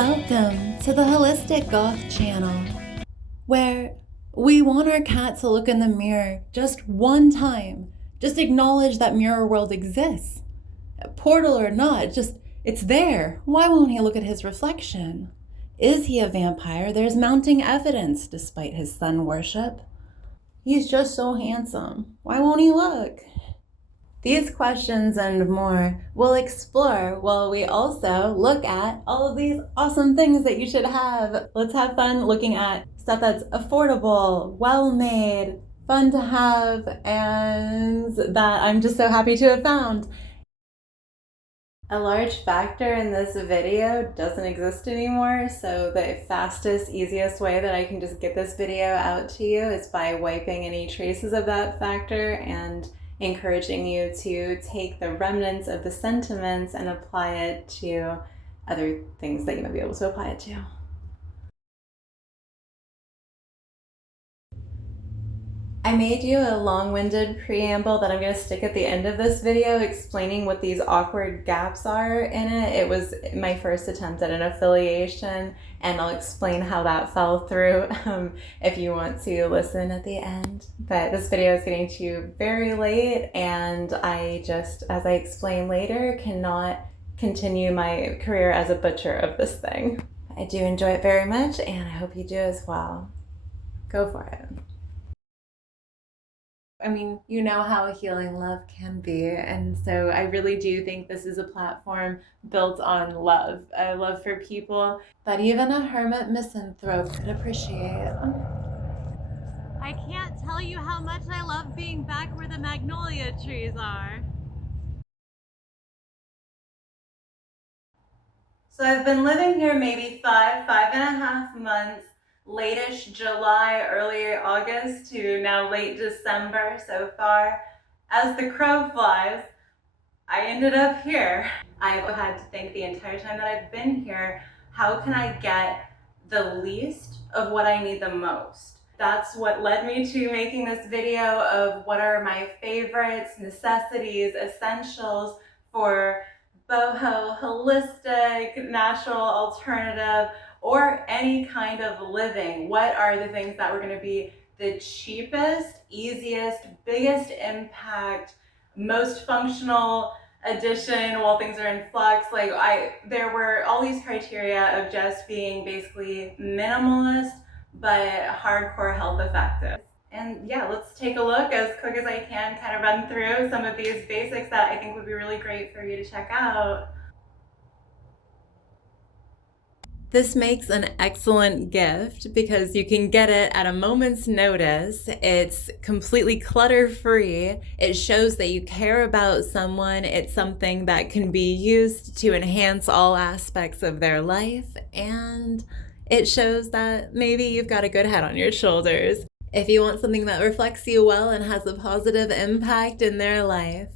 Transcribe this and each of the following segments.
Welcome to the Holistic Goth channel, where we want our cat to look in the mirror just one time. Just acknowledge that mirror world exists. Portal or not, it's there. Why won't he look at his reflection? Is he a vampire? There's mounting evidence despite his sun worship. He's just so handsome. Why won't he look? These questions and more we'll explore while we also look at all of these awesome things that you should have. Let's have fun looking at stuff that's affordable, well-made, fun to have, and that I'm just so happy to have found. A large factor in this video doesn't exist anymore, so the fastest, easiest way that I can just get this video out to you is by wiping any traces of that factor and encouraging you to take the remnants of the sentiments and apply it to other things that you might be able to apply it to. I made you a long-winded preamble that I'm going to stick at the end of this video explaining what these awkward gaps are in it. It was my first attempt at an affiliation, and I'll explain how that fell through if you want to listen at the end. But this video is getting to you very late, and I just, as I explain later, cannot continue my career as a butcher of this thing. I do enjoy it very much, and I hope you do as well. Go for it. I mean, you know how healing love can be, and so I really do think this is a platform built on love. A love for people that even a hermit misanthrope could appreciate. I can't tell you how much I love being back where the magnolia trees are. So I've been living here maybe 5.5 months. Late-ish July, early August to now late December so far. As the crow flies, I ended up here. I've had to think the entire time that I've been here, how can I get the least of what I need the most? That's what led me to making this video of what are my favorites, necessities, essentials for boho, holistic, natural, alternative, or any kind of living. What are the things that were going to be the cheapest, easiest, biggest impact, most functional addition while things are in flux? There were all these criteria of just being basically minimalist, but hardcore health effective. And yeah, let's take a look as quick as I can, kind of run through some of these basics that I think would be really great for you to check out. This makes an excellent gift because you can get it at a moment's notice. It's completely clutter-free. It shows that you care about someone. It's something that can be used to enhance all aspects of their life. And it shows that maybe you've got a good head on your shoulders. If you want something that reflects you well and has a positive impact in their life.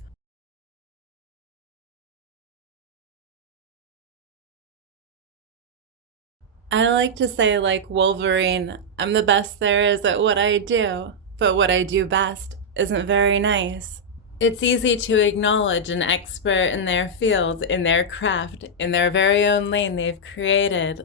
I like to say, like Wolverine, I'm the best there is at what I do, but what I do best isn't very nice. It's easy to acknowledge an expert in their field, in their craft, in their very own lane they've created.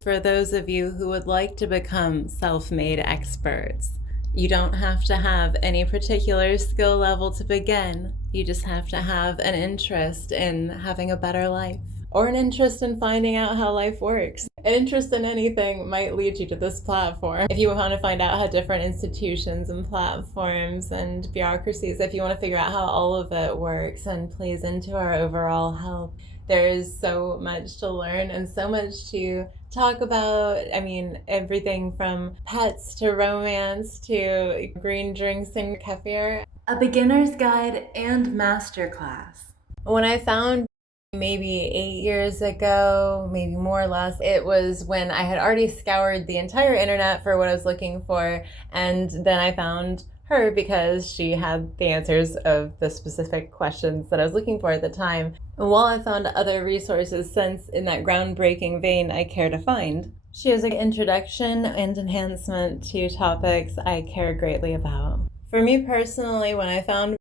For those of you who would like to become self-made experts, you don't have to have any particular skill level to begin. You just have to have an interest in having a better life. Or an interest in finding out how life works. An interest in anything might lead you to this platform. If you want to find out how different institutions and platforms and bureaucracies, if you want to figure out how all of it works and plays into our overall health, there is so much to learn and so much to talk about. I mean, everything from pets to romance to green drinks and kefir. A beginner's guide and masterclass. When I found maybe 8 years ago, maybe more or less, it was when I had already scoured the entire internet for what I was looking for, and then I found her because she had the answers of the specific questions that I was looking for at the time. And while I found other resources since in that groundbreaking vein I care to find, she has an introduction and enhancement to topics I care greatly about. For me personally, when I found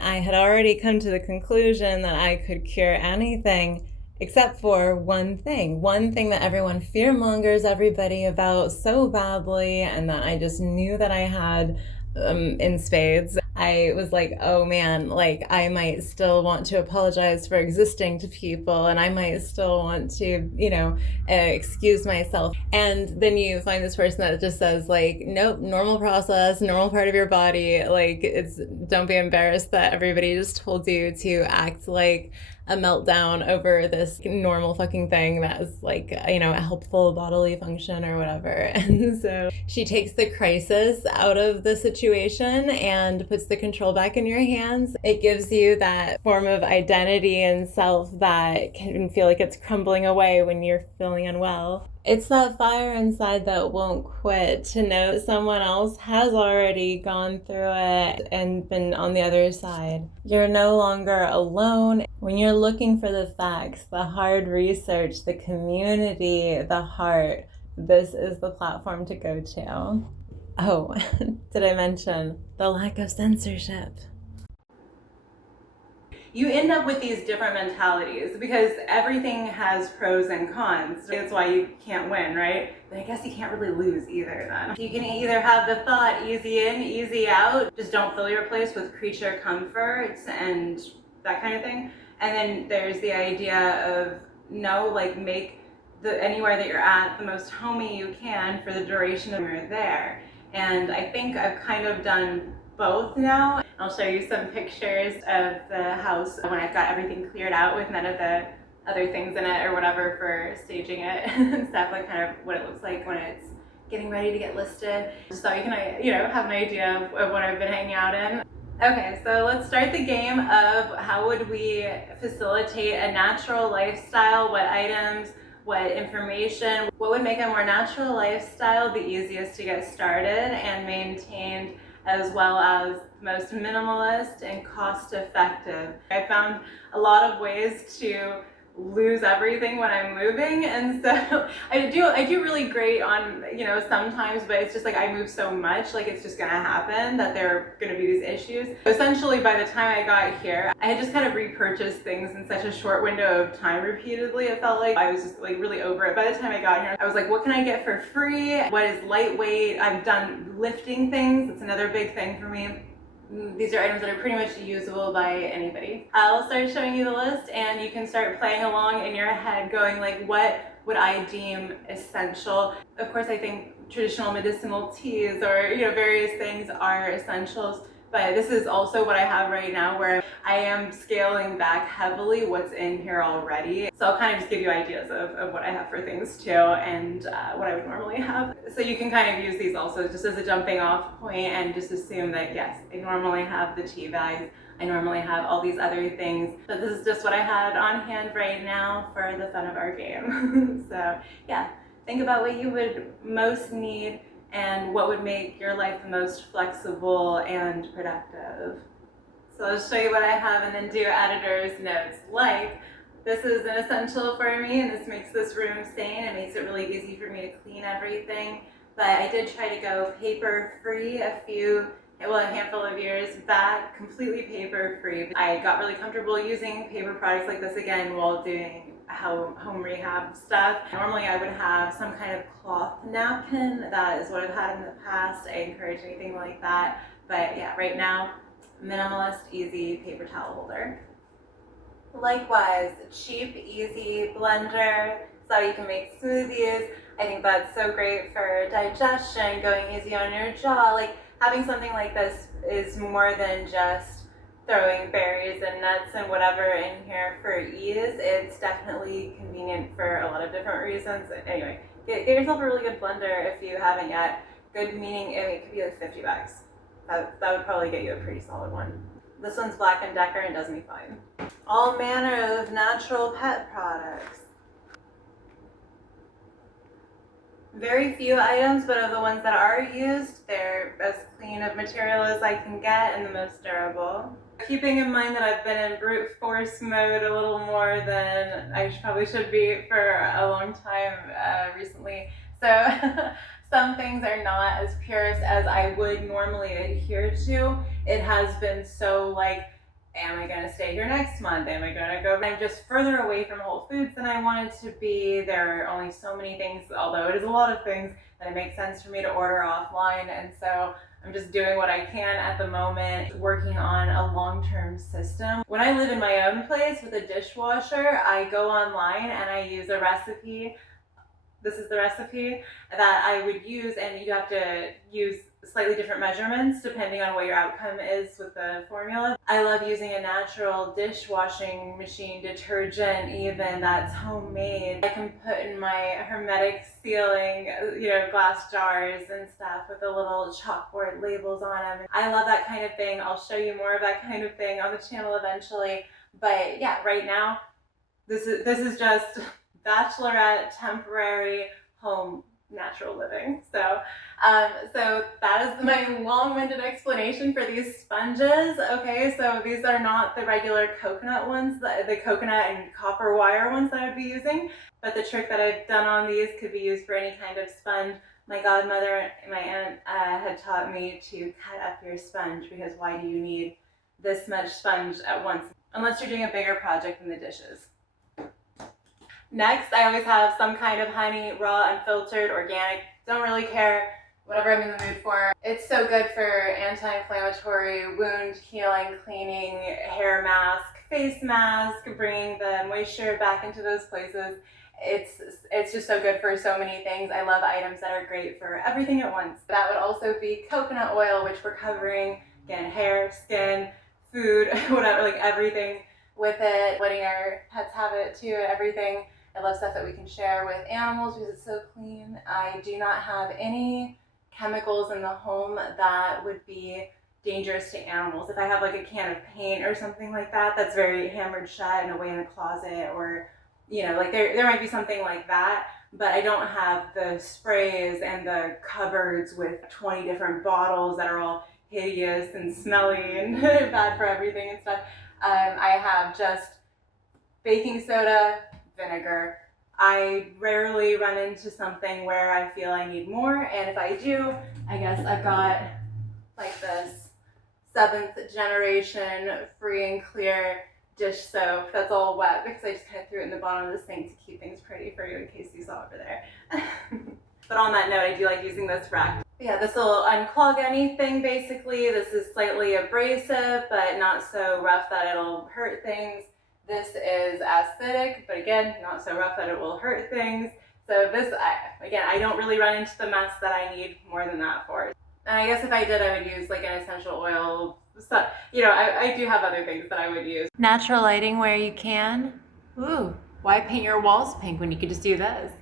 I had already come to the conclusion that I could cure anything Except for one thing that everyone fearmongers everybody about so badly, and that I just knew that I had in spades. I was like, oh man, like I might still want to apologize for existing to people, and I might still want to, excuse myself. And then you find this person that just says like, nope, normal process, normal part of your body. Like don't be embarrassed that everybody just told you to act like a meltdown over this normal fucking thing that is like, a helpful bodily function or whatever. And so she takes the crisis out of the situation and puts the control back in your hands. It gives you that form of identity and self that can feel like it's crumbling away when you're feeling unwell. It's that fire inside that won't quit, to know someone else has already gone through it and been on the other side. You're no longer alone. When you're looking for the facts, the hard research, the community, the heart, this is the platform to go to. Oh, did I mention the lack of censorship? You end up with these different mentalities because everything has pros and cons. That's why you can't win, right? But I guess you can't really lose either then. You can either have the thought easy in, easy out, just don't fill your place with creature comforts and that kind of thing. And then there's the idea of no, like make anywhere that you're at the most homey you can for the duration of you're there. And I think I've kind of done both now. I'll show you some pictures of the house when I've got everything cleared out with none of the other things in it or whatever for staging it and stuff, like kind of what it looks like when it's getting ready to get listed, just so you can have an idea of what I've been hanging out in. Okay, so let's start the game of how would we facilitate a natural lifestyle, what items, what information, what would make a more natural lifestyle the easiest to get started and maintained, as well as most minimalist and cost effective. I found a lot of ways to lose everything when I'm moving, and so I do really great on sometimes, but it's just like I move so much, like it's just gonna happen that there are gonna be these issues. Essentially, by the time I got here, I had just kind of repurchased things in such a short window of time repeatedly. It felt like I was just like really over it. By the time I got here, I was like, what can I get for free? What is lightweight? I've done lifting things. It's another big thing for me. These are items that are pretty much usable by anybody. I'll start showing you the list and you can start playing along in your head going like, what would I deem essential? Of course, I think traditional medicinal teas or various things are essentials, but this is also what I have right now where I am scaling back heavily what's in here already. So I'll kind of just give you ideas of what I have for things too and what I would normally have. So you can kind of use these also just as a jumping off point and just assume that yes, I normally have the tea bags, I normally have all these other things, but this is just what I had on hand right now for the fun of our game. So yeah, think about what you would most need and what would make your life the most flexible and productive. So I'll show you what I have and then do editor's notes. Like, this is an essential for me and this makes this room sane. It makes it really easy for me to clean everything. But I did try to go paper free a handful of years back, completely paper free. I got really comfortable using paper products like this again while doing home rehab stuff. Normally I would have some kind of cloth napkin. That is what I've had in the past. I encourage anything like that. But yeah, right now, minimalist, easy paper towel holder. Likewise, cheap, easy blender so you can make smoothies. I think that's so great for digestion, going easy on your jaw. Like having something like this is more than just throwing berries and nuts and whatever in here for ease. It's definitely convenient for a lot of different reasons. Anyway, get yourself a really good blender if you haven't yet. Good meaning, it could be like 50 bucks. That would probably get you a pretty solid one. This one's Black & Decker and does me fine. All manner of natural pet products. Very few items, but of the ones that are used, they're as clean of material as I can get and the most durable. Keeping in mind that I've been in brute force mode a little more than I probably should be for a long time recently. So some things are not as purist as I would normally adhere to. It has been so like Am I going to stay here next month? Am I going to go? I'm just further away from Whole Foods than I wanted to be. There are only so many things, although it is a lot of things, that it makes sense for me to order offline. And so I'm just doing what I can at the moment, working on a long-term system. When I live in my own place with a dishwasher, I go online and I use a recipe. This is the recipe that I would use, and you have to use slightly different measurements depending on what your outcome is with the formula. I love using a natural dishwashing machine detergent, even that's homemade. I can put in my hermetic sealing, glass jars and stuff with the little chalkboard labels on them. I love that kind of thing. I'll show you more of that kind of thing on the channel eventually. But yeah, right now, this is just bachelorette, temporary, home, natural living. So that is my long-winded explanation for these sponges. Okay, so these are not the regular coconut ones, the coconut and copper wire ones that I'd be using, but the trick that I've done on these could be used for any kind of sponge. My godmother, my aunt, had taught me to cut up your sponge, because why do you need this much sponge at once? Unless you're doing a bigger project than the dishes. Next, I always have some kind of honey, raw, unfiltered, organic, don't really care, whatever I'm in the mood for. It's so good for anti-inflammatory, wound healing, cleaning, hair mask, face mask, bringing the moisture back into those places. It's just so good for so many things. I love items that are great for everything at once. That would also be coconut oil, which we're covering, again, hair, skin, food, whatever, like everything with it, letting our pets have it too, everything. I love stuff that we can share with animals because it's so clean. I do not have any chemicals in the home that would be dangerous to animals. If I have like a can of paint or something like that, that's very hammered shut and away in a closet, or, like there might be something like that, but I don't have the sprays and the cupboards with 20 different bottles that are all hideous and smelly and bad for everything and stuff. I have just baking soda, vinegar. I rarely run into something where I feel I need more, and if I do, I guess I've got like this 7th generation free and clear dish soap that's all wet because I just kind of threw it in the bottom of the sink to keep things pretty for you in case you saw over there. But on that note, I do like using this rack. Yeah, this will unclog anything basically. This is slightly abrasive, but not so rough that it'll hurt things. This is acidic, but again, not so rough that it will hurt things. So this, again, I don't really run into the mess that I need more than that for. And I guess if I did, I would use like an essential oil. So, I do have other things that I would use. Natural lighting where you can. Ooh, why paint your walls pink when you could just do this?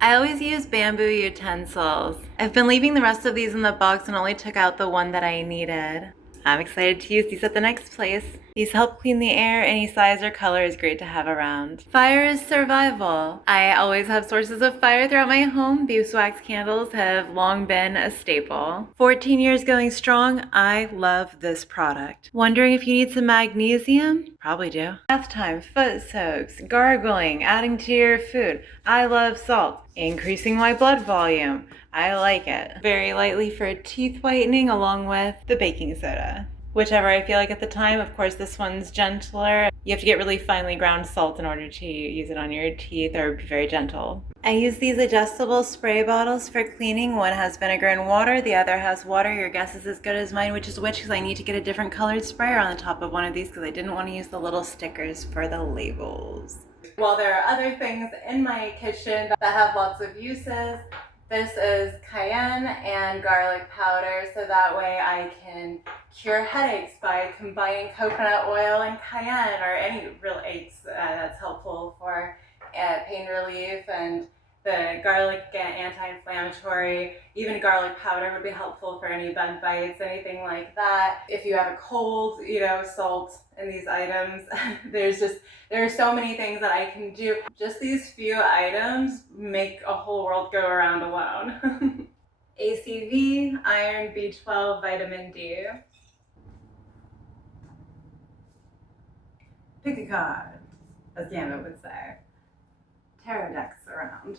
I always use bamboo utensils. I've been leaving the rest of these in the box and only took out the one that I needed. I'm excited to use these at the next place. These help clean the air. Any size or color is great to have around. Fire is survival. I always have sources of fire throughout my home. Beeswax candles have long been a staple. 14 years going strong. I love this product. Wondering if you need some magnesium? Probably do. Bath time, foot soaks, gargling, adding to your food. I love salt. Increasing my blood volume. I like it. Very lightly for teeth whitening along with the baking soda. Whichever I feel like at the time. Of course, this one's gentler. You have to get really finely ground salt in order to use it on your teeth, or be very gentle. I use these adjustable spray bottles for cleaning. One has vinegar and water, the other has water. Your guess is as good as mine, which is which, because I need to get a different colored sprayer on the top of one of these because I didn't want to use the little stickers for the labels. While there are other things in my kitchen that have lots of uses, this is cayenne and garlic powder, so that way I can cure headaches by combining coconut oil and cayenne, or any real aches that's helpful for pain relief. And the garlic, anti-inflammatory. Even garlic powder would be helpful for any bug bites, anything like that. If you have a cold, salt in these items. There are so many things that I can do. Just these few items make a whole world go around alone. ACV, iron, B12, vitamin D. Pick a card, as Gambit would say. Tarot decks around.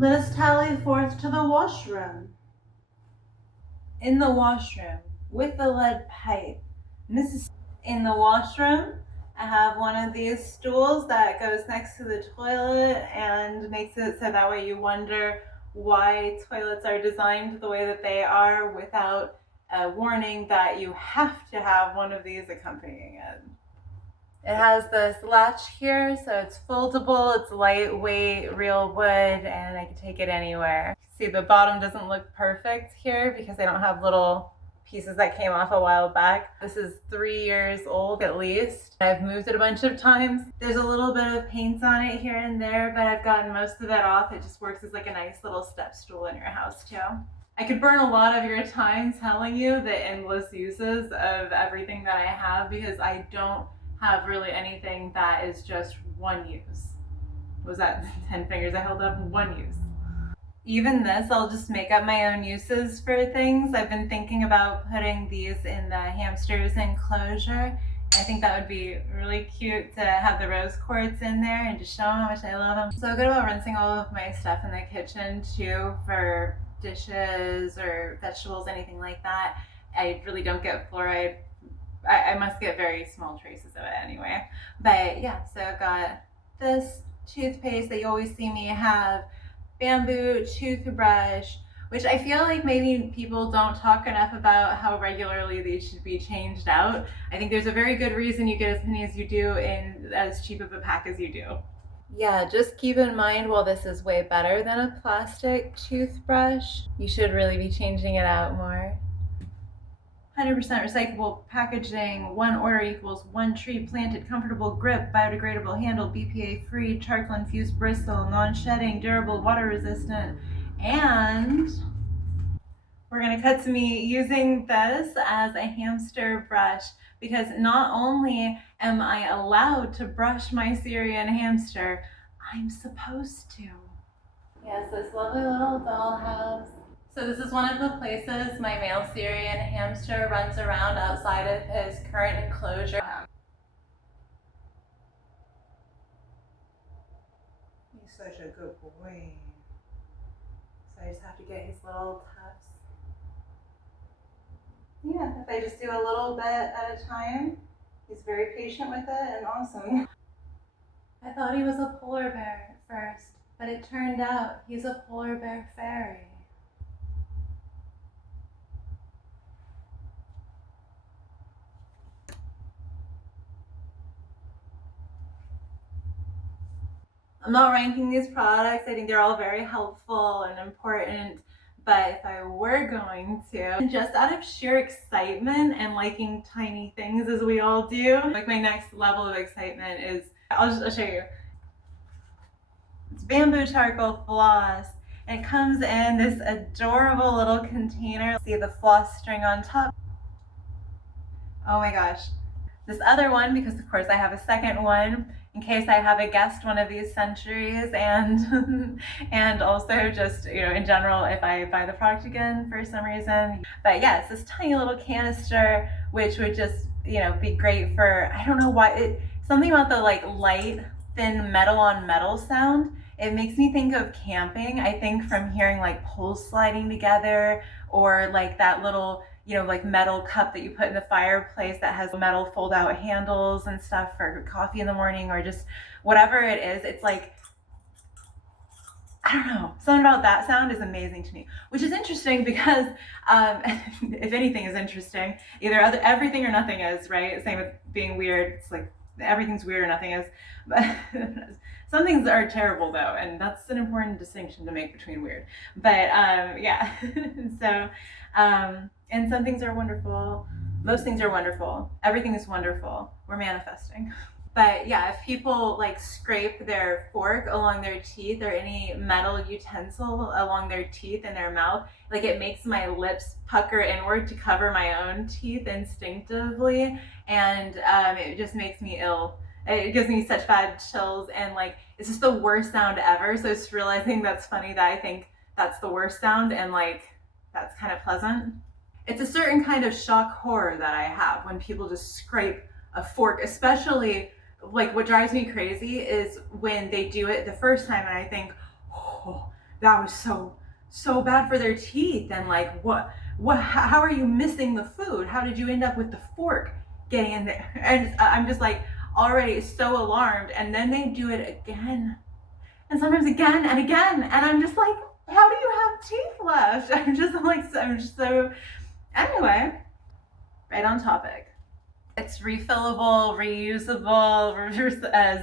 Let us tally forth to the washroom. In the washroom, with the lead pipe. In the washroom, I have one of these stools that goes next to the toilet and makes it so that way you wonder why toilets are designed the way that they are without a warning that you have to have one of these accompanying it. It has this latch here, so it's foldable, it's lightweight, real wood, and I can take it anywhere. See, the bottom doesn't look perfect here because I don't have little pieces that came off a while back. This is 3 years old at least. I've moved it a bunch of times. There's a little bit of paint on it here and there, but I've gotten most of it off. It just works as like a nice little step stool in your house too. I could burn a lot of your time telling you the endless uses of everything that I have because I don't have really anything that is just one use. Was that 10 fingers I held up? One use. Even this, I'll just make up my own uses for things. I've been thinking about putting these in the hamster's enclosure. I think that would be really cute to have the rose quartz in there and just show them how much I love them. So good about rinsing all of my stuff in the kitchen too for dishes or vegetables, anything like that. I really don't get fluoride. I must get very small traces of it anyway. But yeah, so I've got this toothpaste that you always see me have, bamboo toothbrush, which I feel like maybe people don't talk enough about how regularly these should be changed out. I think there's a very good reason you get as many as you do in as cheap of a pack as you do. Yeah, just keep in mind, while this is way better than a plastic toothbrush, you should really be changing it out more. 100% recyclable packaging, 1 order equals 1 tree planted, comfortable grip, biodegradable handle, BPA free, charcoal infused bristle, non-shedding, durable, water resistant, and we're gonna cut to me using this as a hamster brush because not only am I allowed to brush my Syrian hamster, I'm supposed to. Yes, this lovely little dollhouse. So this is one of the places my male Syrian hamster runs around outside of his current enclosure. He's such a good boy. So I just have to get his little tufts. Yeah, if I just do a little bit at a time, he's very patient with it and awesome. I thought he was a polar bear at first, but it turned out he's a polar bear fairy. I'm not ranking these products. I think they're all very helpful and important. But if I were going to, just out of sheer excitement and liking tiny things as we all do, like my next level of excitement is, I'll show you. It's bamboo charcoal floss. And it comes in this adorable little container. See the floss string on top. Oh my gosh. This other one, because of course I have a second one in case I have a guest one of these centuries, and and also just, you know, in general if I buy the product again for some reason. But yeah, it's this tiny little canister which would just, you know, be great for, I don't know why, something about the like light thin metal on metal sound. It makes me think of camping, I think, from hearing like poles sliding together, or like that little, you know, like metal cup that you put in the fireplace that has metal fold out handles and stuff for coffee in the morning, or just whatever it is. It's like, I don't know, something about that sound is amazing to me, which is interesting because if anything is interesting, either everything or nothing is, right? Same with being weird. It's like everything's weird or nothing is, but some things are terrible though, and that's an important distinction to make between weird. But yeah, so and some things are wonderful. Most things are wonderful. Everything is wonderful. We're manifesting. But yeah, if people like scrape their fork along their teeth or any metal utensil along their teeth in their mouth, like it makes my lips pucker inward to cover my own teeth instinctively, and it just makes me ill. It gives me such bad chills, and like it's just the worst sound ever. So it's realizing that's funny that I think that's the worst sound, and like that's kind of pleasant. It's a certain kind of shock horror that I have when people just scrape a fork, especially like what drives me crazy is when they do it the first time and I think, oh, that was so bad for their teeth. And like, how are you missing the food? How did you end up with the fork getting in there? And I'm just like already so alarmed. And then they do it again, and sometimes again and again, and I'm just like, how do you have teeth left? I'm just so, anyway, right on topic. It's refillable, reusable,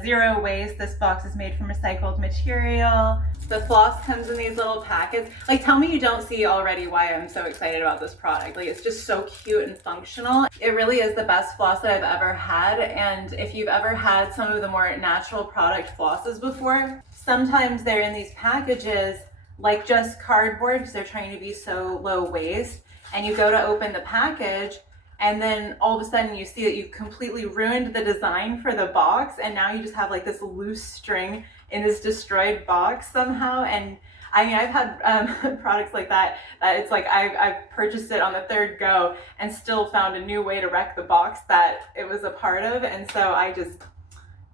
zero waste. This box is made from recycled material. The floss comes in these little packets. Like, tell me you don't see already why I'm so excited about this product. Like, it's just so cute and functional. It really is the best floss that I've ever had. And if you've ever had some of the more natural product flosses before, sometimes they're in these packages like just cardboard because they're trying to be so low waste. And you go to open the package, and then all of a sudden you see that you've completely ruined the design for the box, and now you just have like this loose string in this destroyed box somehow. And I mean, I've had products like that it's like I've purchased it on the third go and still found a new way to wreck the box that it was a part of. And so I just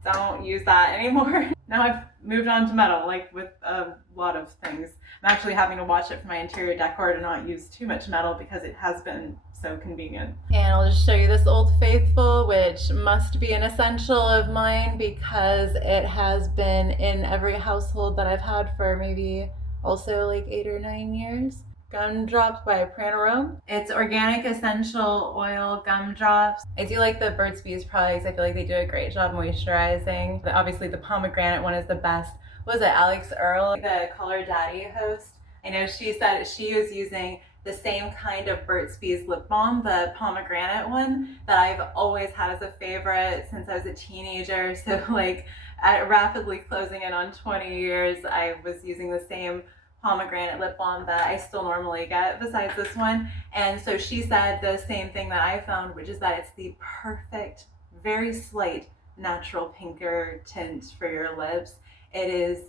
don't use that anymore. Now I've moved on to metal, like with a lot of things. I'm actually having to watch it for my interior decor to not use too much metal because it has been so convenient. And I'll just show you this Old Faithful, which must be an essential of mine because it has been in every household that I've had for maybe also like 8 or 9 years. Gumdrops by Pranarome. It's organic essential oil gumdrops. I do like the Burt's Bees products. I feel like they do a great job moisturizing. But obviously the pomegranate one is the best. What was it, Alex Earle, the Color Daddy host? I know she said she was using the same kind of Burt's Bees lip balm, the pomegranate one, that I've always had as a favorite since I was a teenager. So like rapidly closing in on 20 years, I was using the same pomegranate lip balm that I still normally get besides this one. And so she said the same thing that I found, which is that it's the perfect, very slight, natural pinker tint for your lips. It is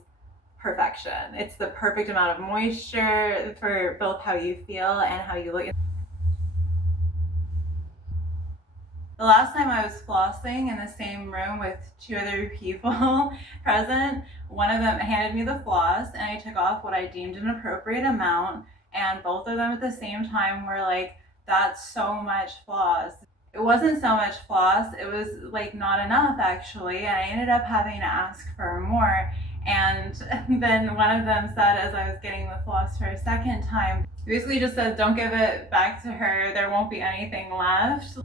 perfection. It's the perfect amount of moisture for both how you feel and how you look. The last time I was flossing in the same room with 2 other people present, one of them handed me the floss and I took off what I deemed an appropriate amount, and both of them at the same time were like, that's so much floss. It wasn't so much floss, it was like not enough actually, and I ended up having to ask for more. And then one of them said, as I was getting the floss for a second time, basically just said, don't give it back to her, there won't be anything left.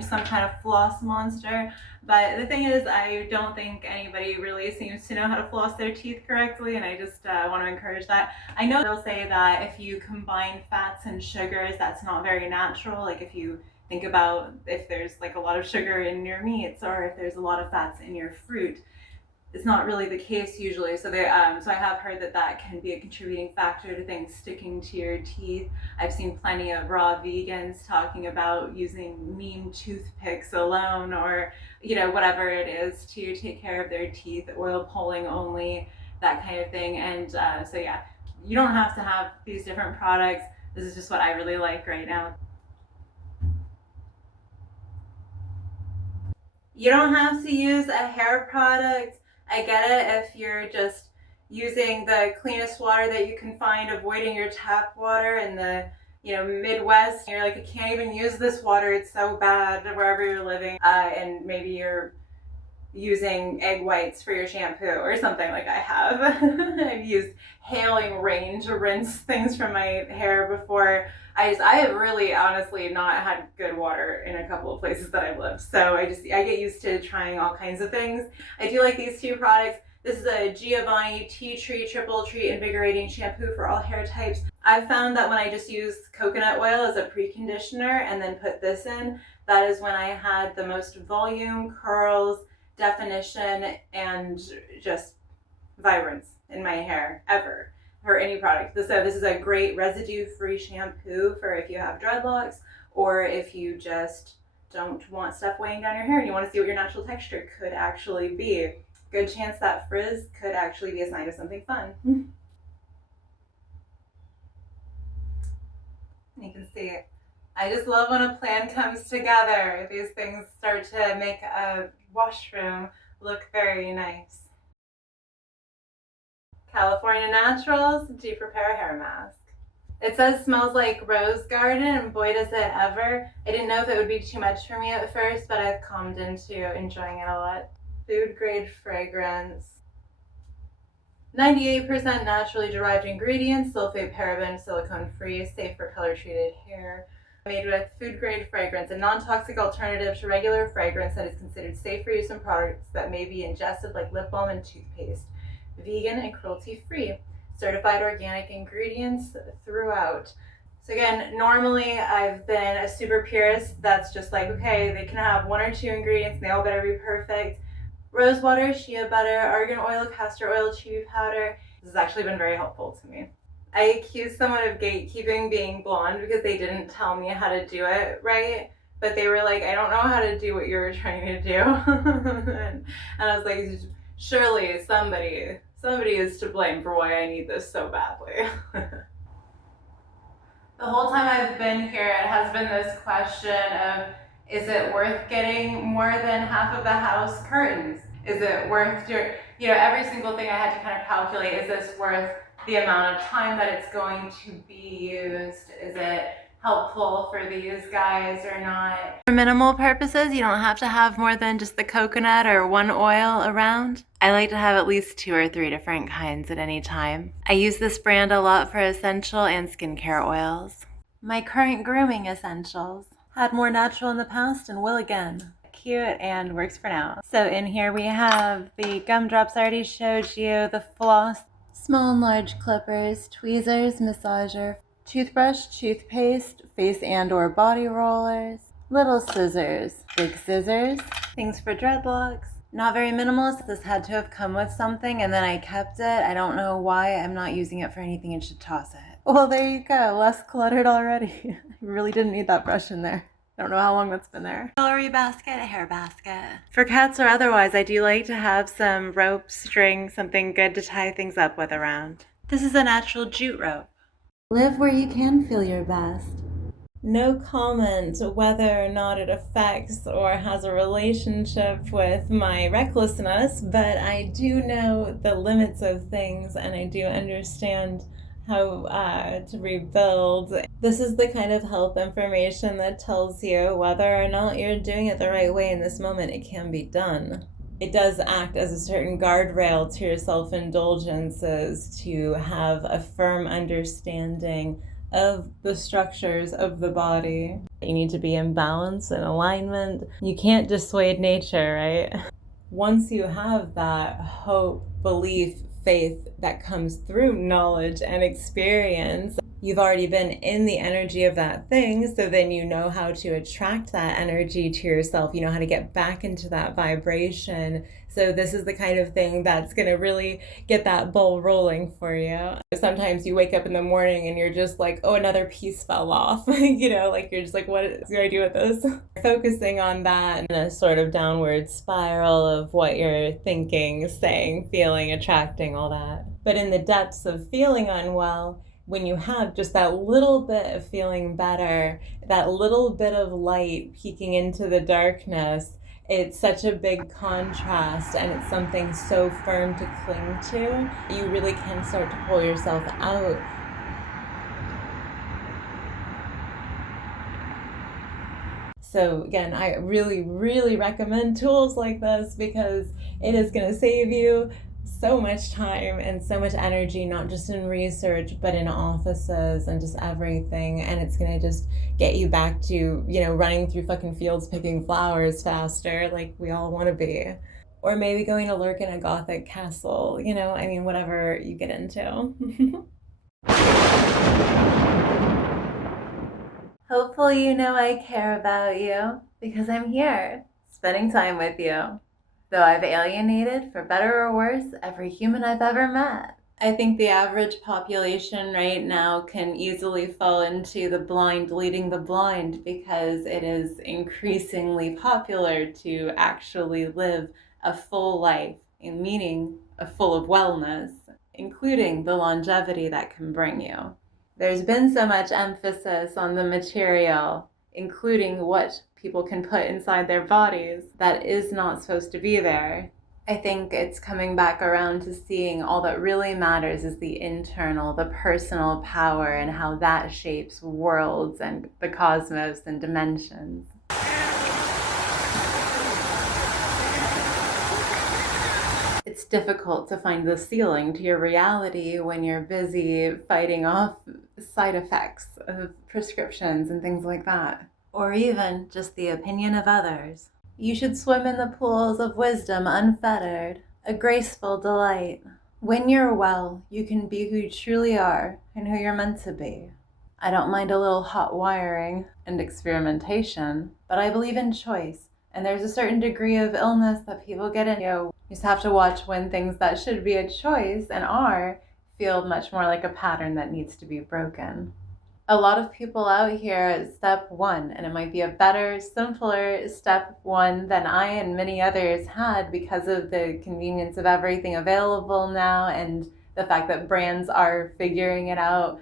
Some kind of floss monster. But the thing is, I don't think anybody really seems to know how to floss their teeth correctly, and I just want to encourage that. I know they'll say that if you combine fats and sugars, that's not very natural. Like if you think about if there's like a lot of sugar in your meats or if there's a lot of fats in your fruit, it's not really the case usually. So so I have heard that can be a contributing factor to things sticking to your teeth. I've seen plenty of raw vegans talking about using neem toothpicks alone, or whatever it is to take care of their teeth, oil pulling only, that kind of thing. And so yeah, you don't have to have these different products. This is just what I really like right now. You don't have to use a hair product. I get it if you're just using the cleanest water that you can find, avoiding your tap water in the Midwest. You're like, I can't even use this water, it's so bad wherever you're living. And maybe you're using egg whites for your shampoo or something like I have. I've used hailing rain to rinse things from my hair before. I have really honestly not had good water in a couple of places that I've lived. So I get used to trying all kinds of things. I do like these 2 products. This is a Giovanni Tea Tree Triple Treat Invigorating Shampoo for all hair types. I've found that when I just use coconut oil as a preconditioner and then put this in, that is when I had the most volume, curls, definition, and just vibrance in my hair ever for any product. So this is a great residue-free shampoo for if you have dreadlocks or if you just don't want stuff weighing down your hair and you want to see what your natural texture could actually be. Good chance that frizz could actually be a sign of something fun. You can see, I just love when a plan comes together. These things start to make a washroom look very nice. California Naturals Deep Repair Hair Mask. It says smells like rose garden, and boy does it ever. I didn't know if it would be too much for me at first, but I've calmed into enjoying it a lot. Food grade fragrance. 98% naturally derived ingredients, sulfate, paraben, silicone free, safe for color treated hair. Made with food grade fragrance, a non-toxic alternative to regular fragrance that is considered safe for use in products that may be ingested like lip balm and toothpaste. Vegan and cruelty free. Certified organic ingredients throughout. So again, normally I've been a super purist that's just like, okay, they can have 1 or 2 ingredients and they all better be perfect. Rose water, shea butter, argan oil, castor oil, chibi powder. This has actually been very helpful to me. I accused someone of gatekeeping being blonde because they didn't tell me how to do it right. But they were like, I don't know how to do what you were trying to do. And I was like, surely somebody is to blame for why I need this so badly. The whole time I've been here, it has been this question of, is it worth getting more than half of the house curtains? Is it worth every single thing I had to kind of calculate, is this worth the amount of time that it's going to be used? Is it helpful for these guys or not? For minimal purposes, you don't have to have more than just the coconut or one oil around. I like to have at least 2 or 3 different kinds at any time. I use this brand a lot for essential and skincare oils. My current grooming essentials. Had more natural in the past and will again. Cute and works for now. So in here we have the gumdrops I already showed you, the floss, small and large clippers, tweezers, massager, toothbrush, toothpaste, face and or body rollers, little scissors, big scissors, things for dreadlocks. Not very minimalist. This had to have come with something and then I kept it. I don't know why. I'm not using it for anything and should toss it. Well, there you go. Less cluttered already. I really didn't need that brush in there. I don't know how long that's been there. Celery basket, a hair basket. For cats or otherwise, I do like to have some rope, string, something good to tie things up with around. This is a natural jute rope. Live where you can feel your best. No comment whether or not it affects or has a relationship with my recklessness, but I do know the limits of things and I do understand how to rebuild. This is the kind of health information that tells you whether or not you're doing it the right way in this moment. It can be done. It does act as a certain guardrail to your self-indulgences to have a firm understanding of the structures of the body. You need to be in balance and alignment. You can't dissuade nature, right? Once you have that hope, belief, faith that comes through knowledge and experience, you've already been in the energy of that thing, so then you know how to attract that energy to yourself. You know how to get back into that vibration. So this is the kind of thing that's going to really get that ball rolling for you. Sometimes you wake up in the morning and you're just like, oh, another piece fell off. Like you're just like, what do I do with this? Focusing on that in a sort of downward spiral of what you're thinking, saying, feeling, attracting, all that. But in the depths of feeling unwell, when you have just that little bit of feeling better, that little bit of light peeking into the darkness, it's such a big contrast and it's something so firm to cling to. You really can start to pull yourself out. So again, I really, really recommend tools like this because it is going to save you so much time and so much energy, not just in research, but in offices and just everything. And it's going to just get you back to, running through fucking fields picking flowers faster, like we all want to be. Or maybe going to lurk in a Gothic castle, whatever you get into. Hopefully I care about you because I'm here, spending time with you. Though I've alienated, for better or worse, every human I've ever met. I think the average population right now can easily fall into the blind leading the blind because it is increasingly popular to actually live a full life, meaning a full of wellness, including the longevity that can bring you. There's been so much emphasis on the material, including what people can put inside their bodies, that is not supposed to be there. I think it's coming back around to seeing all that really matters is the internal, the personal power, and how that shapes worlds and the cosmos and dimensions. It's difficult to find the ceiling to your reality when you're busy fighting off side effects of prescriptions and things like that, or even just the opinion of others. You should swim in the pools of wisdom unfettered, a graceful delight. When you're well, you can be who you truly are and who you're meant to be. I don't mind a little hot wiring and experimentation, but I believe in choice, and there's a certain degree of illness that people get into. You just have to watch when things that should be a choice and are feel much more like a pattern that needs to be broken. A lot of people out here at step one, and it might be a better, simpler step one than I and many others had because of the convenience of everything available now and the fact that brands are figuring it out.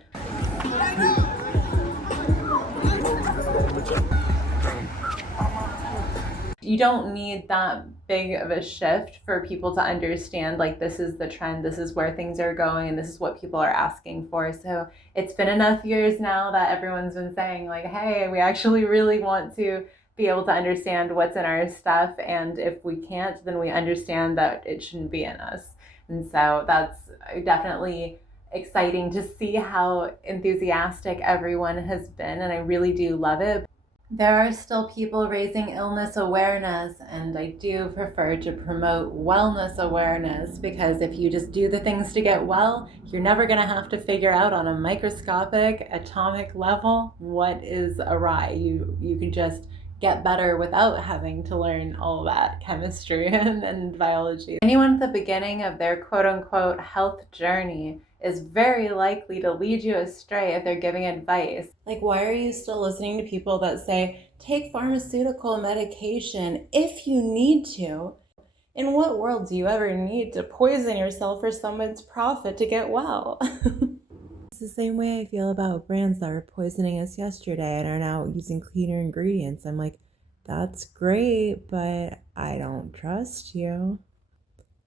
You don't need that big of a shift for people to understand, like, this is the trend, this is where things are going, and this is what people are asking for. So it's been enough years now that everyone's been saying, like, hey, we actually really want to be able to understand what's in our stuff, and if we can't, then we understand that it shouldn't be in us. And so that's definitely exciting to see how enthusiastic everyone has been, and I really do love it. There are still people raising illness awareness, and I do prefer to promote wellness awareness, because if you just do the things to get well, you're never going to have to figure out on a microscopic, atomic level what is awry. You can just get better without having to learn all that chemistry and biology. Anyone at the beginning of their quote-unquote health journey is very likely to lead you astray if they're giving advice. Like, why are you still listening to people that say, take pharmaceutical medication if you need to? In what world do you ever need to poison yourself for someone's profit to get well? It's the same way I feel about brands that were poisoning us yesterday and are now using cleaner ingredients. I'm like, that's great, but I don't trust you.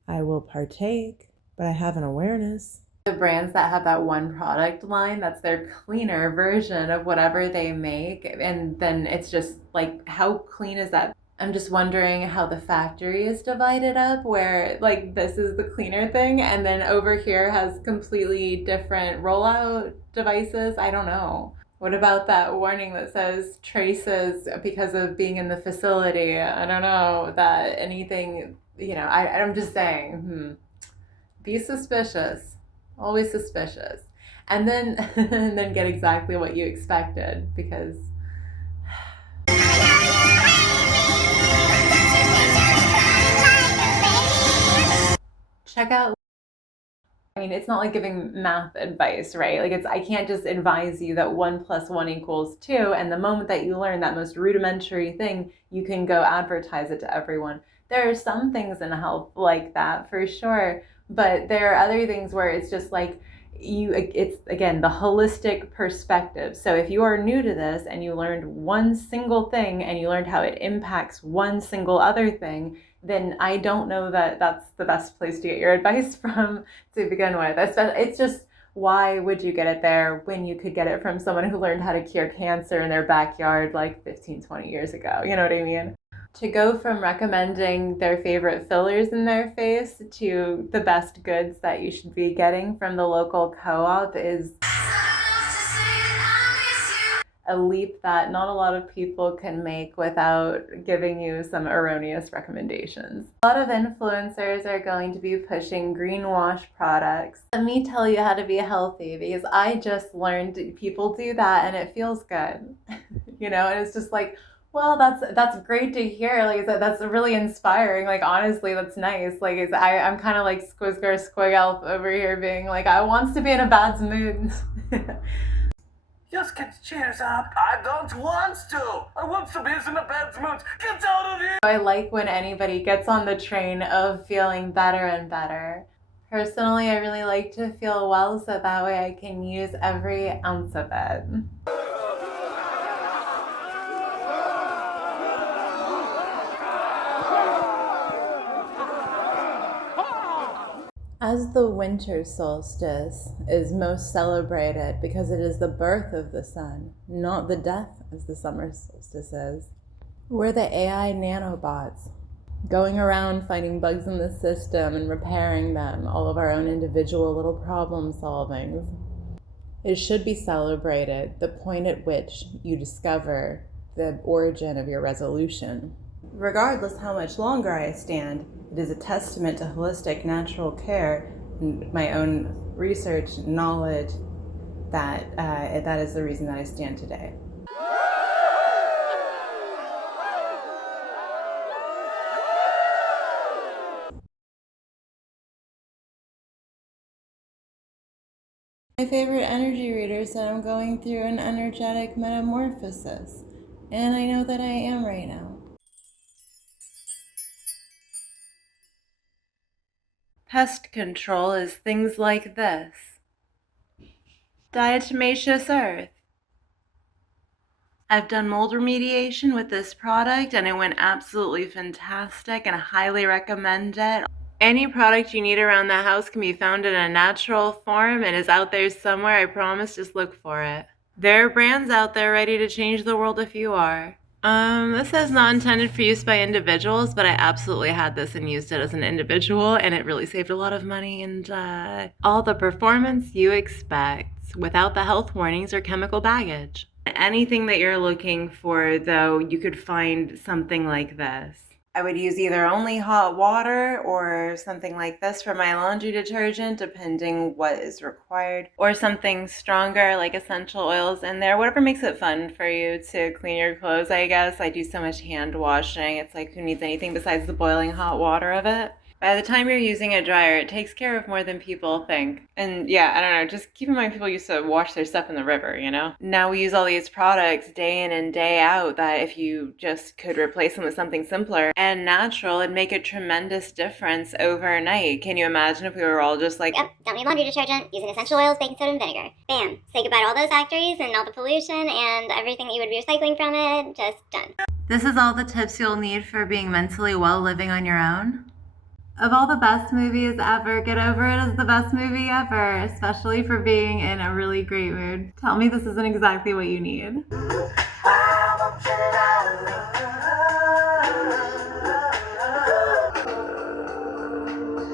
I will partake, but I have an awareness. The brands that have that one product line, that's their cleaner version of whatever they make, and then it's just like, how clean is that? I'm just wondering how the factory is divided up, where like this is the cleaner thing and then over here has completely different rollout devices. I don't know. What about that warning that says traces because of being in the facility? I don't know that anything, I'm just saying, be suspicious. Always suspicious. And then and then get exactly what you expected, because check out, it's not like giving math advice, right? Like, I can't just advise you that 1 + 1 = 2, and the moment that you learn that most rudimentary thing, you can go advertise it to everyone. There are some things in health like that for sure, but there are other things where it's just like, it's again the holistic perspective. So if you are new to this and you learned one single thing and you learned how it impacts one single other thing, then I don't know that that's the best place to get your advice from to begin with. It's just, why would you get it there when you could get it from someone who learned how to cure cancer in their backyard like 15-20 years ago? You know what I mean? To go from recommending their favorite fillers in their face to the best goods that you should be getting from the local co-op is a leap that not a lot of people can make without giving you some erroneous recommendations. A lot of influencers are going to be pushing greenwash products. Let me tell you how to be healthy, because I just learned people do that and it feels good. And it's just like, well, that's great to hear. Like, that's really inspiring. Like, honestly, that's nice. Like, I'm kind of like Squizgar Squig over here being like, I wants to be in a bad mood. Just get cheers up. I don't want to. I want to be in a bad mood. Get out of here. I like when anybody gets on the train of feeling better and better. Personally, I really like to feel well, so that way I can use every ounce of it. As the winter solstice is most celebrated because it is the birth of the sun, not the death as the summer solstice is, we're the AI nanobots, going around finding bugs in the system and repairing them, all of our own individual little problem solvings. It should be celebrated, the point at which you discover the origin of your resolution. Regardless how much longer I stand, it is a testament to holistic natural care and my own research knowledge that that is the reason that I stand today. My favorite energy reader said I'm going through an energetic metamorphosis, and I know that I am right now. Pest control is things like this. Diatomaceous earth. I've done mold remediation with this product and it went absolutely fantastic and I highly recommend it. Any product you need around the house can be found in a natural form and is out there somewhere, I promise, just look for it. There are brands out there ready to change the world if you are. This says not intended for use by individuals, but I absolutely had this and used it as an individual and it really saved a lot of money and all the performance you expect without the health warnings or chemical baggage. Anything that you're looking for, though, you could find something like this. I would use either only hot water or something like this for my laundry detergent, depending what is required, or something stronger like essential oils in there, whatever makes it fun for you to clean your clothes, I guess. I do so much hand washing. It's like, who needs anything besides the boiling hot water of it? By the time you're using a dryer, it takes care of more than people think. And yeah, I don't know, just keep in mind people used to wash their stuff in the river, you know? Now we use all these products day in and day out that if you just could replace them with something simpler and natural, it'd make a tremendous difference overnight. Can you imagine if we were all just like, yep, don't need laundry detergent, using essential oils, baking soda, and vinegar. Bam, say goodbye to all those factories and all the pollution and everything that you would be recycling from it, just done. This is all the tips you'll need for being mentally well living on your own? Of all the best movies ever, Get Over It is the best movie ever, especially for being in a really great mood. Tell me this isn't exactly what you need.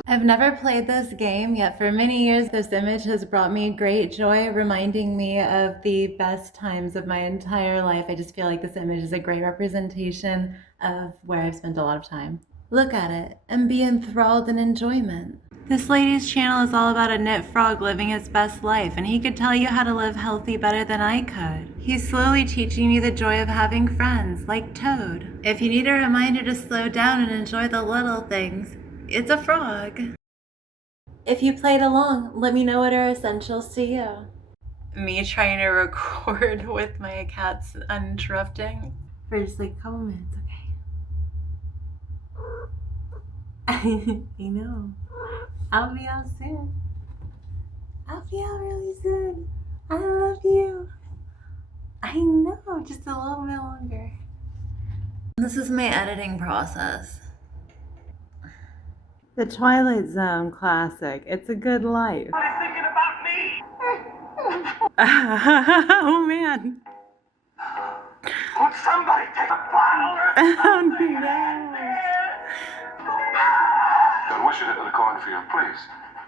I've never played this game, yet for many years this image has brought me great joy, reminding me of the best times of my entire life. I just feel like this image is a great representation of where I've spent a lot of time. Look at it and be enthralled in enjoyment. This lady's channel is all about a knit frog living his best life, and he could tell you how to live healthy better than I could. He's slowly teaching me the joy of having friends, like Toad. If you need a reminder to slow down and enjoy the little things, it's a frog. If you played along, let me know what are essentials to you. Me trying to record with my cats uninterrupting for just like a couple minutes, okay? I know. I'll be out soon. I'll be out really soon. I love you. I know, just a little bit longer. This is my editing process. The Twilight Zone classic. It's a good life. Somebody's thinking about me. Oh man. Would somebody take a bottle or something? Oh no. And what's your the corn for you, please?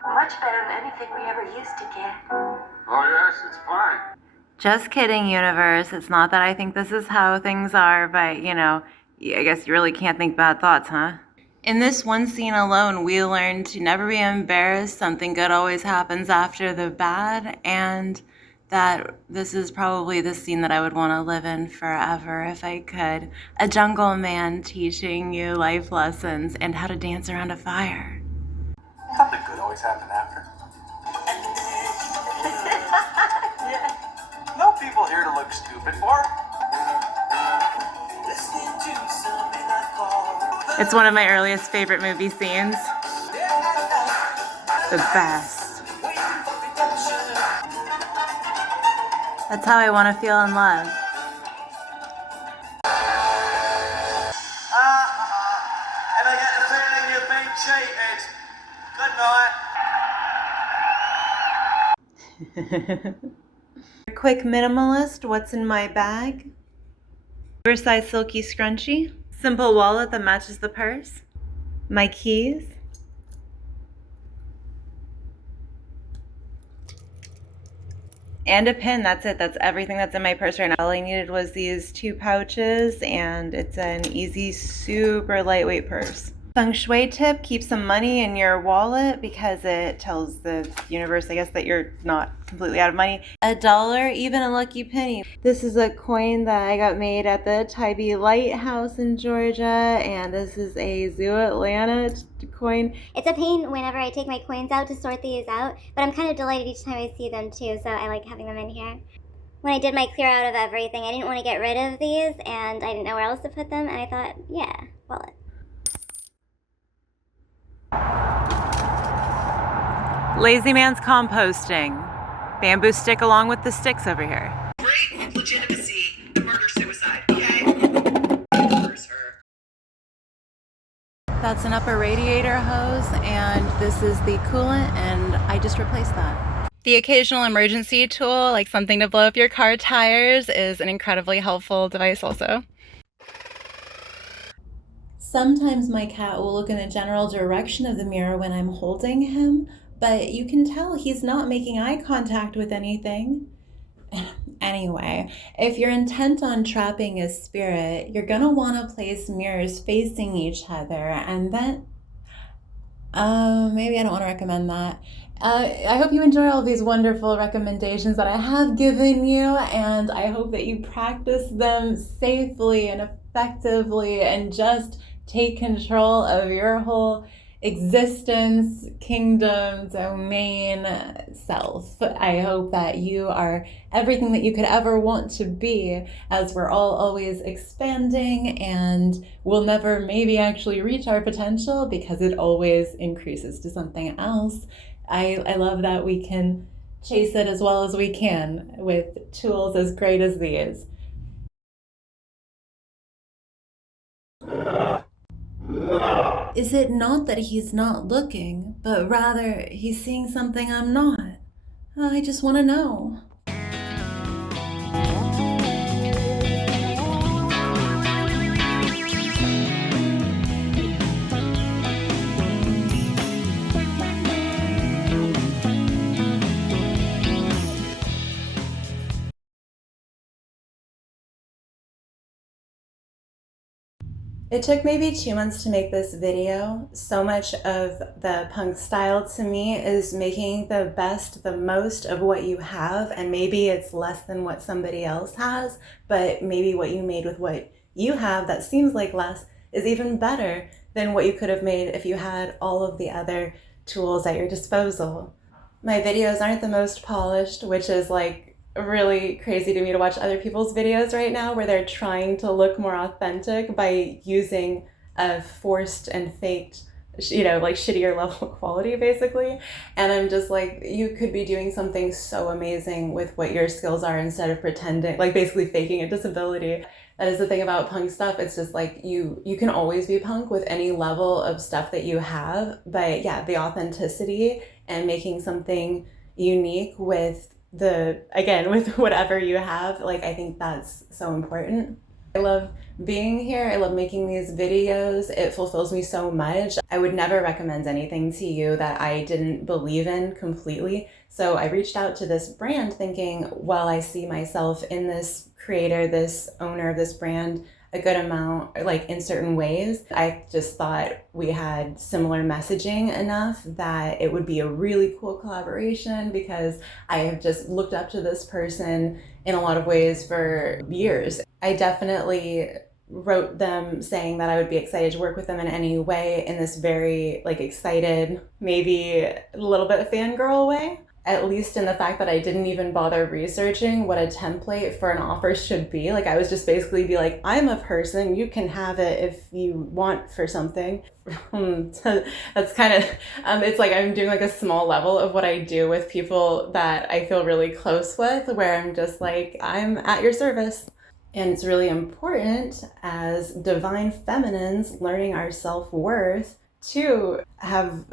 Much better than anything we ever used to get. Oh yes, it's fine. Just kidding, universe. It's not that I think this is how things are, but you know, I guess you really can't think bad thoughts, huh? In this one scene alone, we learned to never be embarrassed. Something good always happens after the bad, and that this is probably the scene that I would want to live in forever if I could. A jungle man teaching you life lessons and how to dance around a fire. Something good always happens after. No people here to look stupid for. It's one of my earliest favorite movie scenes. The best. That's how I want to feel in love. And I got a feeling you've been cheated. Good night. Quick minimalist, what's in my bag? Oversized silky scrunchie. Simple wallet that matches the purse. My keys. And a pin, that's it. That's everything that's in my purse right now. All I needed was these 2 pouches, and it's an easy, super lightweight purse. Feng Shui tip, keep some money in your wallet because it tells the universe, I guess, that you're not completely out of money. $1, even a lucky penny. This is a coin that I got made at the Tybee Lighthouse in Georgia, and this is a Zoo Atlanta coin. It's a pain whenever I take my coins out to sort these out, but I'm kind of delighted each time I see them too, so I like having them in here. When I did my clear out of everything, I didn't want to get rid of these, and I didn't know where else to put them, and I thought, yeah, wallet. Lazy man's composting. Bamboo stick along with the sticks over here. Great legitimacy, murder-suicide, okay? Murders her. That's an upper radiator hose, and this is the coolant, and I just replaced that. The occasional emergency tool, like something to blow up your car tires, is an incredibly helpful device also. Sometimes my cat will look in the general direction of the mirror when I'm holding him, but you can tell he's not making eye contact with anything. Anyway, if you're intent on trapping a spirit, you're gonna want to place mirrors facing each other, and then maybe I don't want to recommend that. I hope you enjoy all these wonderful recommendations that I have given you, and I hope that you practice them safely and effectively and just take control of your whole existence, kingdom, domain, self. I hope that you are everything that you could ever want to be, as we're all always expanding and we'll never maybe actually reach our potential because it always increases to something else. I love that we can chase it as well as we can with tools as great as these. Is it not that he's not looking, but rather he's seeing something I'm not? I just want to know. It took maybe 2 months to make this video. So much of the punk style to me is making the best, the most of what you have, and maybe it's less than what somebody else has, but maybe what you made with what you have that seems like less is even better than what you could have made if you had all of the other tools at your disposal. My videos aren't the most polished, which is like really crazy to me to watch other people's videos right now where they're trying to look more authentic by using a forced and faked, like shittier level quality basically. And I'm just like, you could be doing something so amazing with what your skills are instead of pretending, like basically faking a disability. That is the thing about punk stuff. It's just like you can always be punk with any level of stuff that you have. But yeah, the authenticity and making something unique with with whatever you have, like I think that's so important. I love being here. I love making these videos. It fulfills me so much. I would never recommend anything to you that I didn't believe in completely. So I reached out to this brand thinking, well, I see myself in this creator, this owner of this brand a good amount, like in certain ways. I just thought we had similar messaging enough that it would be a really cool collaboration because I have just looked up to this person in a lot of ways for years. I definitely wrote them saying that I would be excited to work with them in any way in this very excited, maybe a little bit fangirl way. At least in the fact that I didn't even bother researching what a template for an offer should be. I was just basically be like, I'm a person, you can have it if you want for something. That's kind of, it's like I'm doing a small level of what I do with people that I feel really close with, where I'm just like, I'm at your service. And it's really important as divine feminines learning our self-worth to have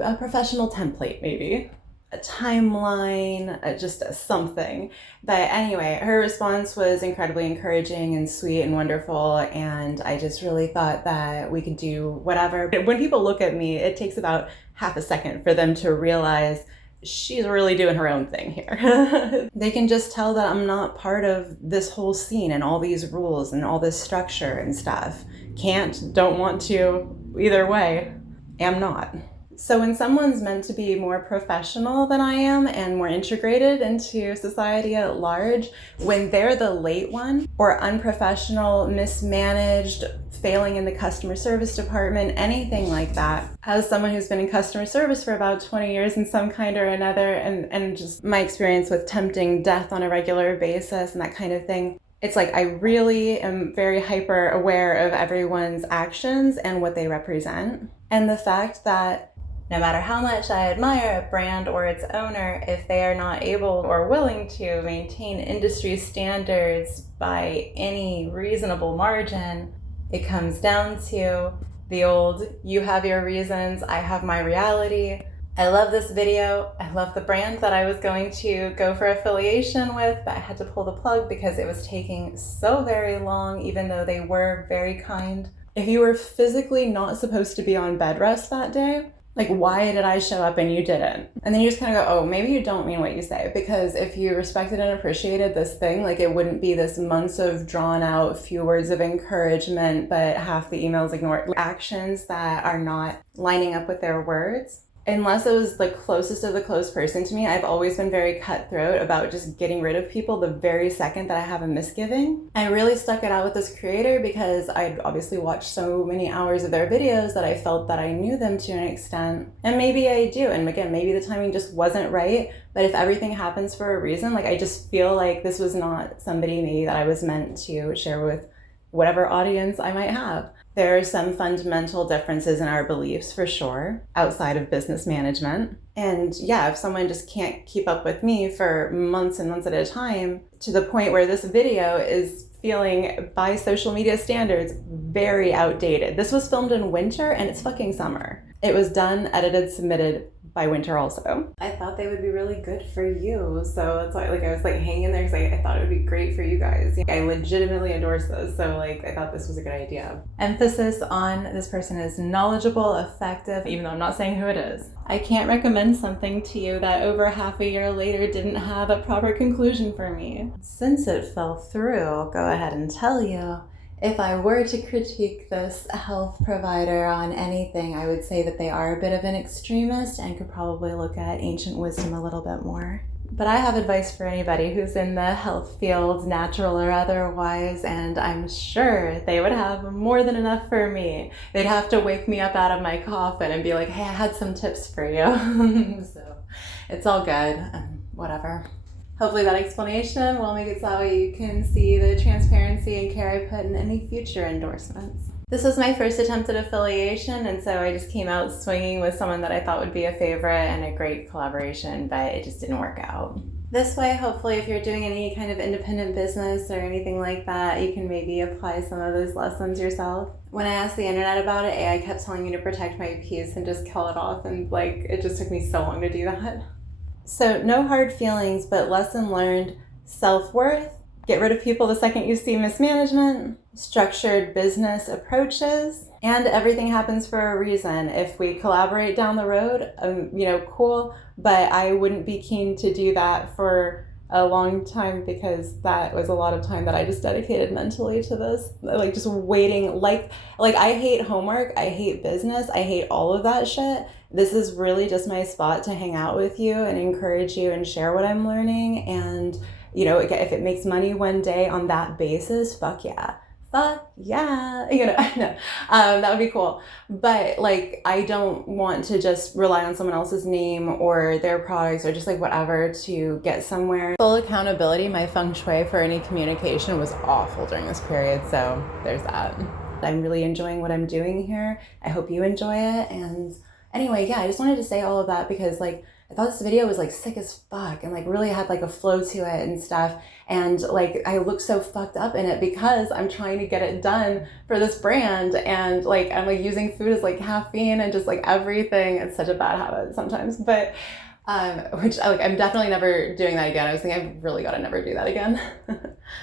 a professional template maybe. a timeline, just a something. But anyway, her response was incredibly encouraging and sweet and wonderful, and I just really thought that we could do whatever. When people look at me, it takes about half a second for them to realize she's really doing her own thing here. They can just tell that I'm not part of this whole scene and all these rules and all this structure and stuff. Can't, don't want to, either way, am not. So when someone's meant to be more professional than I am and more integrated into society at large, when they're the late one or unprofessional, mismanaged, failing in the customer service department, anything like that, as someone who's been in customer service for about 20 years in some kind or another, and just my experience with tempting death on a regular basis and that kind of thing, it's like I really am very hyper aware of everyone's actions and what they represent. And the fact that no matter how much I admire a brand or its owner, if they are not able or willing to maintain industry standards by any reasonable margin, it comes down to the old, you have your reasons, I have my reality. I love this video. I love the brand that I was going to go for affiliation with, but I had to pull the plug because it was taking so very long, even though they were very kind. If you were physically not supposed to be on bed rest that day, like, why did I show up and you didn't? And then you just kind of go, oh, maybe you don't mean what you say. Because if you respected and appreciated this thing, like, it wouldn't be this months of drawn out few words of encouragement, but half the emails ignored. Actions that are not lining up with their words. Unless it was the closest of the close person to me, I've always been very cutthroat about just getting rid of people the very second that I have a misgiving. I really stuck it out with this creator because I'd obviously watched so many hours of their videos that I felt that I knew them to an extent. And maybe I do. And again, maybe the timing just wasn't right. But if everything happens for a reason, like, I just feel like this was not somebody maybe that I was meant to share with whatever audience I might have. There are some fundamental differences in our beliefs for sure, outside of business management. And yeah, if someone just can't keep up with me for months and months at a time, to the point where this video is feeling, by social media standards, very outdated. This was filmed in winter and it's fucking summer. It was done, edited, submitted by winter also. I thought they would be really good for you. So that's why I was hanging there because I thought it would be great for you guys. I legitimately endorse this. So I thought this was a good idea. Emphasis on this person is knowledgeable, effective, even though I'm not saying who it is. I can't recommend something to you that over half a year later didn't have a proper conclusion for me. Since it fell through, I'll go ahead and tell you. If I were to critique this health provider on anything, I would say that they are a bit of an extremist and could probably look at ancient wisdom a little bit more. But I have advice for anybody who's in the health field, natural or otherwise, and I'm sure they would have more than enough for me. They'd have to wake me up out of my coffin and be like, hey, I had some tips for you. So it's all good, whatever. Hopefully that explanation will make it so you can see the transparency and care I put in any future endorsements. This was my first attempt at affiliation, and so I just came out swinging with someone that I thought would be a favorite and a great collaboration, but it just didn't work out. This way, hopefully, if you're doing any kind of independent business or anything like that, you can maybe apply some of those lessons yourself. When I asked the internet about it, AI kept telling me to protect my peace and just kill it off, and it just took me so long to do that. So no hard feelings, but lesson learned: self-worth, get rid of people the second you see mismanagement, structured business approaches, and everything happens for a reason. If we collaborate down the road, cool, but I wouldn't be keen to do that for a long time because that was a lot of time that I just dedicated mentally to this. Just waiting, I hate homework, I hate business, I hate all of that shit. This is really just my spot to hang out with you and encourage you and share what I'm learning. And, if it makes money one day on that basis, fuck yeah. Fuck yeah. That would be cool. But I don't want to just rely on someone else's name or their products or just whatever to get somewhere. Full accountability, my feng shui for any communication was awful during this period. So there's that. I'm really enjoying what I'm doing here. I hope you enjoy it. And anyway, yeah, I just wanted to say all of that because I thought this video was sick as fuck and really had a flow to it and stuff. And I look so fucked up in it because I'm trying to get it done for this brand. And I'm using food as caffeine and just everything. It's such a bad habit sometimes, but which I'm definitely never doing that again. I was thinking I've really got to never do that again.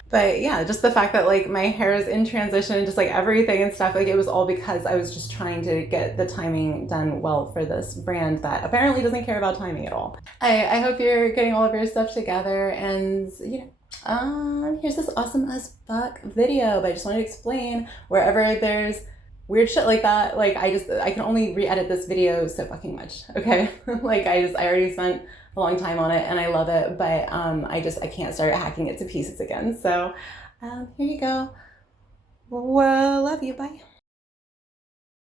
But yeah, just the fact that like my hair is in transition, just like everything and stuff, like it was all because I was just trying to get the timing done well for this brand that apparently doesn't care about timing at all. I hope you're getting all of your stuff together, and you know, here's this awesome as fuck video, but I just wanted to explain wherever there's weird shit like that, like I can only re-edit this video so fucking much, okay? Like I already spent a long time on it and I love it, but I can't start hacking it to pieces again. So here you go. Well, love you, bye.